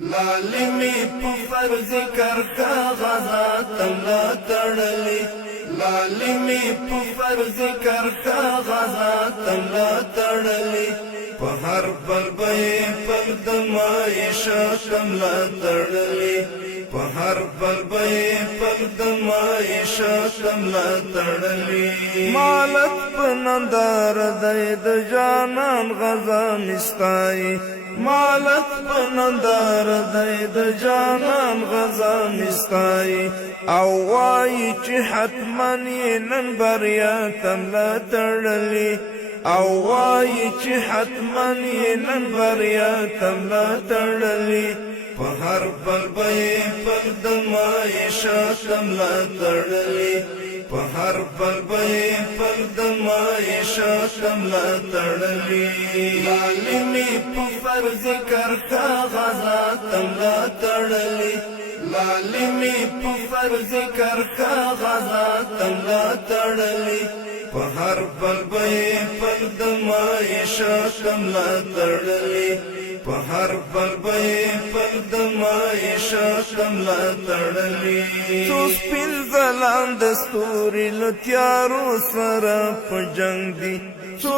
لالمی په فرض کر کا غزا تملا تړلی لالمی په فرض کر کا غزا تملا تړلی په هر بلبې پر د مایشه تملا تړلی په هر بلبې پر د مایشه تملا تړلی مالت پنندار د جانان غزا مستای مالت پنندار د جانان غزا مستای او وای چې حتما نن بریا تملا تړلی او وای چې حتما نن بریا تملا تړلی په هر بلبې پر د مایشه تملا تړلی په هر بلبې پر د مایشه تملا تړلی لالمی په فرض کر کا غزا تملا تړلی لالمی په فرض کر کا غزا تملا تړلی په هر بلبې پر د مایشه تملا تړلی په هر بلبې پر د مایشه تملا تړلی څو سپین ځلان د ستوري له تیارو سره په جنګ دي څو